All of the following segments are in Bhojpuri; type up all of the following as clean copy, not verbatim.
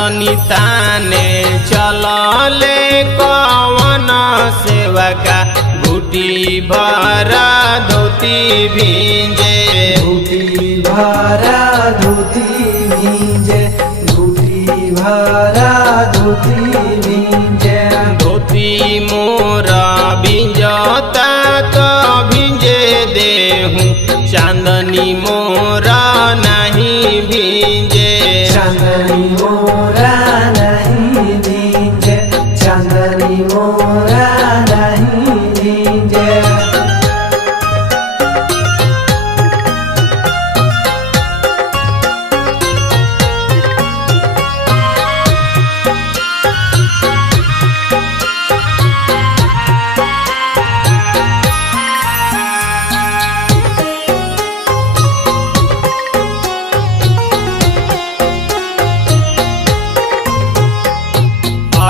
चांदनी ताने चलले कवन सेवका घुटी भरा धोती भींजे घुटी भरा धोती भींजे घुटी भरा धोती भींजे धोती मोरा भिंजता तो भिंजे देहूँ चांदनी मोरा नहीं भींजे चांदनी मोरा नहीं भींजे चांदनी मोरा नहीं भींजे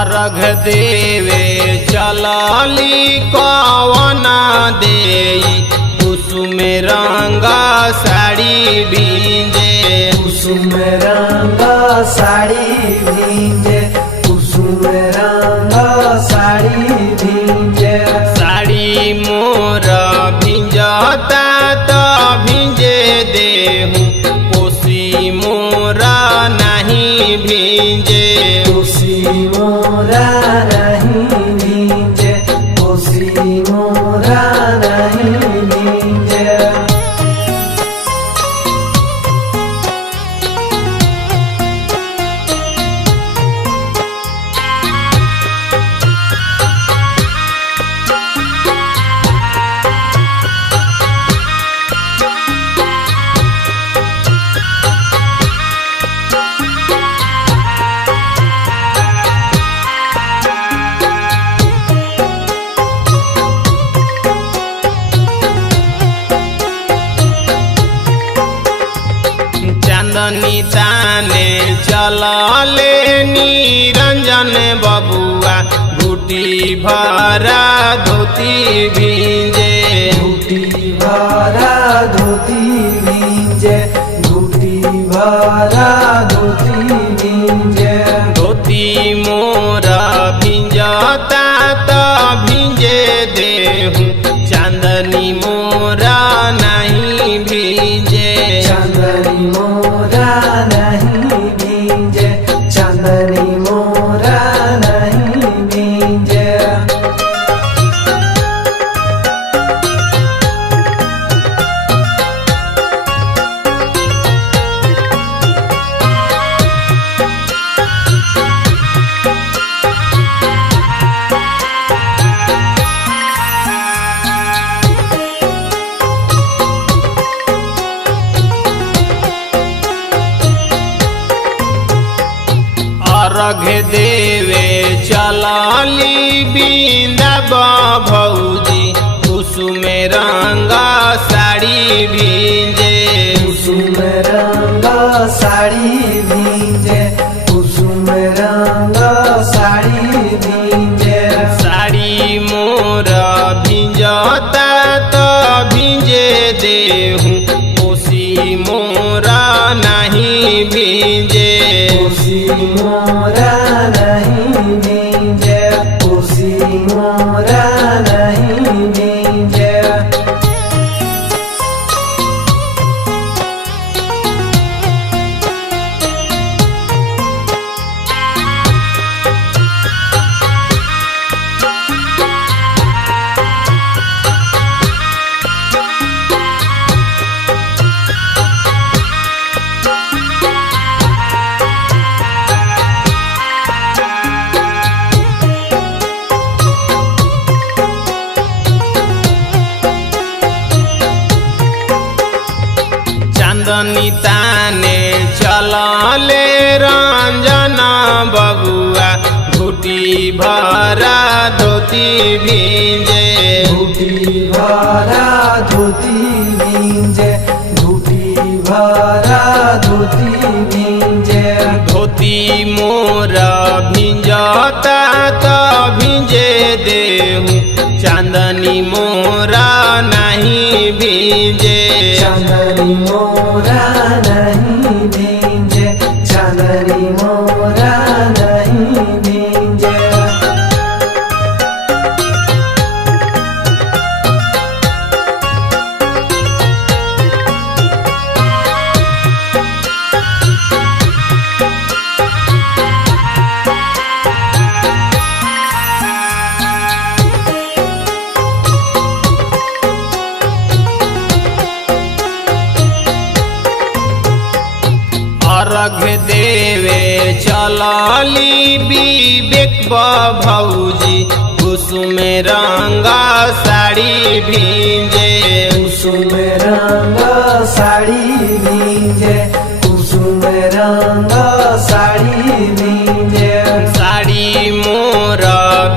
अर्घ देवे चलली कवन देई कुसुम रंगा साड़ी भींजे कुसुम रंगा साड़ी भींजे कुसुम रंगा साड़ी भींजे साड़ी मोरा भिंजता तो भिंजे देहूँ कोसी मोरा नहीं भींजे कोसी मोरा नहीं भींजे कोसी मोरा नहीं भींजे चांदनी ताने चलले निरंजन बबुआ घुटी भरा धोती भींजे घुटी भरा धोती भींजे घुटी भरा धोती भींजे धोती मोरा भिंजता तो भिंजे देहूँ चांदनी मोरा नहीं भींजे चांदनी मोरा नहीं भींजे चांदनी मोरा नहीं भींजे अर्घ देवे चलली बिंदा भौजी कुसुम रंगा साड़ी भींजे कुसुम रंगा साड़ी भींजे कुसुम रंगा साड़ी भींजे साड़ी मोरा भिंजता तो भिंजे देहूँ कोसी मोरा नहीं भींजे कोसी मोरा नहीं भींजे कोसी मोरा नहीं भींजे चांदनी ताने चलले रंजन बबुआ घुटी भरा धोती भींजे घुटी भरा धोती भींजे घुटी भरा धोती भींजे धोती मोरा भिंजता तो भिंजे देहूँ चांदनी मोरा नहीं भींजे चांदनी मोरा नहीं भींजे चांदनी मोरा अर्घ देवे चलली विवेक भौजी कुसुम रंगा साड़ी भींजे कुसुम रंग साड़ी भींजे कुसुम रंग साड़ी भींजे साड़ी मोर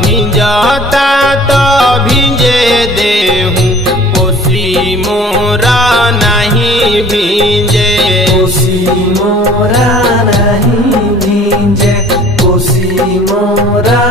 भिंजता तो भिंजे देहूँ कोसी मोरा नहीं भींजे कोसी मोरा नहीं भींजे कोसी मोरा